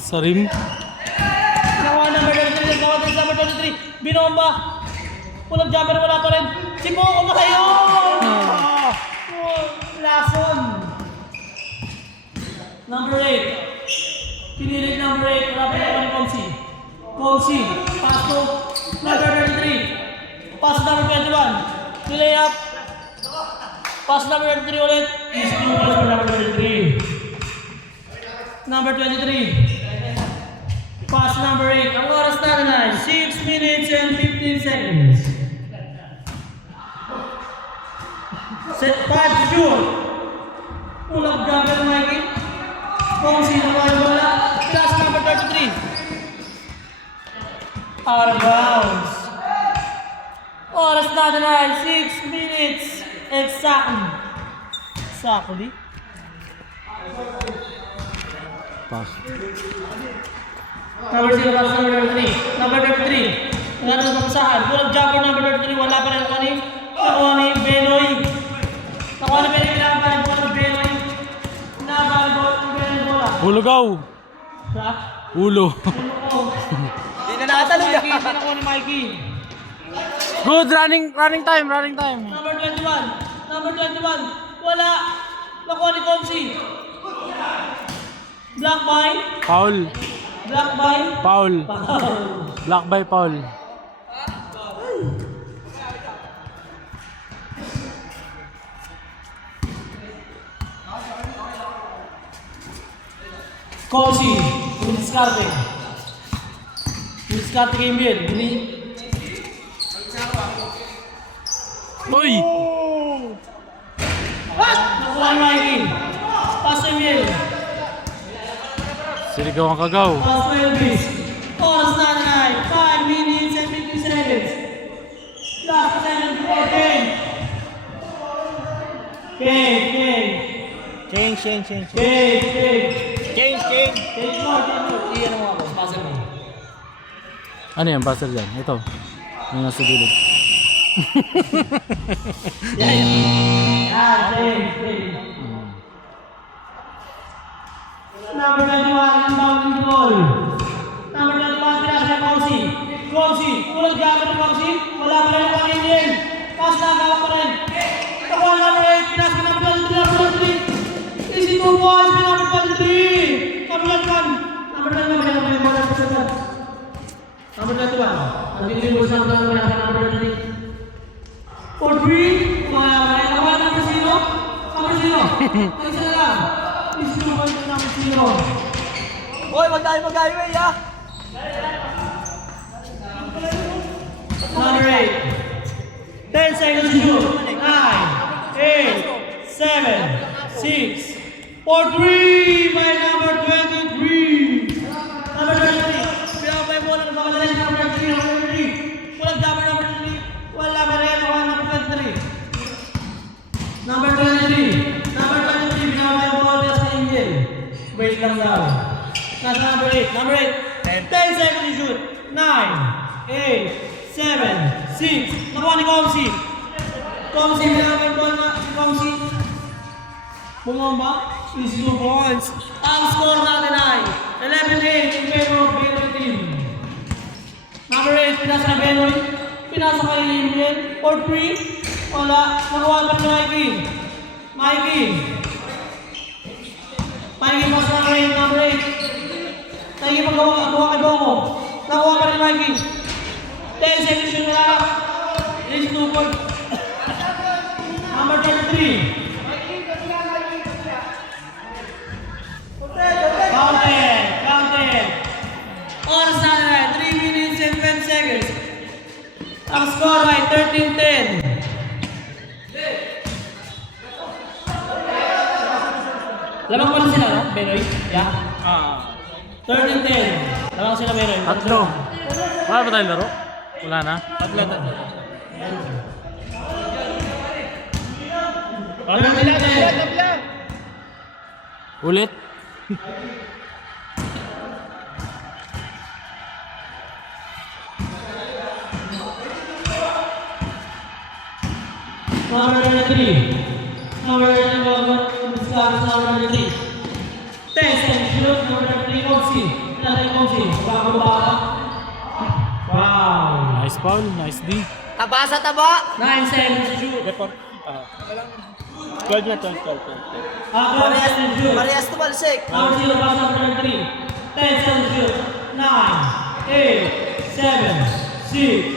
Sa rim. Nakuha number 23, nakuha din number 23. Binomba. Pull-up jumper, wala pa rin. Si Boko na kayo! Lason. Number 8. Pinilig number 8. Wala pa rin ni Komsi. Komsi. Pass to number 33. Pass number 21. Delay up. Pass number 33 ulit. Easy to pass number 23. Number 23. Pass number 8. Ang oras na na 6 minutes and 15 seconds. Set 5 to shoot. Pull up jumper Mikey. Kung sino ba yung bola? Pass number 33. Out of bounds. Oras na na 6 minutes. Exactly. Pass. Number 0, pass number 33. Number 33. Wala na papasahan. Pull up jumper number 33. Wala pa rin nakuha ni Benoy. Nakuha ni Benoy. Nakuha ni Benoy. Nakuha ni Benoy. Hulugaw. Sa? Ulo. Hindi na nakatalo yan. Hindi nakuha ni Mikey. Good, running time. Number 21. Number 21. Wala. Nakuha ni Komsi. Black by. Foul. Black by. Foul. Black by foul. Komsi. Diskarte. Diskarte kay Emil. Uy! Nakuha ni Mikey. Pass to Emil. Siligaw ang kagaw. Pass to Elvis. Oras na na 5 minutes and 50 seconds. Last 7 to 14. King. Change more. Iyan mo ako. Pass mo. Ano yan? Buzzer dyan. Ito. Yung nasa gilid. Change. Number 21, ang bounding goal. Number 21, pinasa ng Komsi. Pull-up jumper ng Komsi. Wala pa rin ang kaninin. Pass na, gawa pa rin. Nakuha number 8, pinasa ng number 23. Easy 2 points, number 23. Number 21. Number 21, number 21. Nag-deliver sa number 23. For 3, wala pa rin. Nakuha number 0. Number 0. Isa na lang. Easy 2 points, number 0. Hoy, wag tayo mag-highway ah! Number 8. 10 seconds to shoot. 9, 8, 7, 6, 4, 3 by number 23. Number 23. Pinapay mo lang baka na number 23. Number 23. Pull up jumper number 23. Wala pa rin ako number 23. Number 23. Number 23. Pinapay mo lang sa Angel. Wait lang daw. Nasa number 8. Number 8. 10 seconds to shoot. 9, 8, 7, 6. Nakuha ni Komsi. Komsi, pinapay mo na si Komsi. Bumamba. Is 2 points. Ang score natin ay 11-8 in favor of Benoy team. Number 8, pinasa na Benoy. Pinasa kay Limien. For 3. Wala. Nakuha pa ni Mikey. Mikey, pasa na kay number 8. Mikey, magawa kay Bongo. Nakuha pa ni Mikey. 10 seconds yung wala. Is 2 points. Number 33. Counted. Oras na 3 minutes and 10 seconds. Ang score ay 13-10. Lamang pa rin sila, no? Benoy? Yeah? 13-10. Lamang sila, Benoy. Tatlo. Wala ba tayong laro? Wala na? Tatlo. Ulit? Number 23. Number 23. Number 23. 10 seconds shoot. Number 23. Komsi. nasa yung kongsi. Wow. Nice foul, nice D. Taba sa taba. 9 seconds to shoot. 12 na, 12. 12 seconds to shoot. Parehas tumalsik. Number 0, pass number 3. 10 seconds to shoot. 9, 8, 7, 6,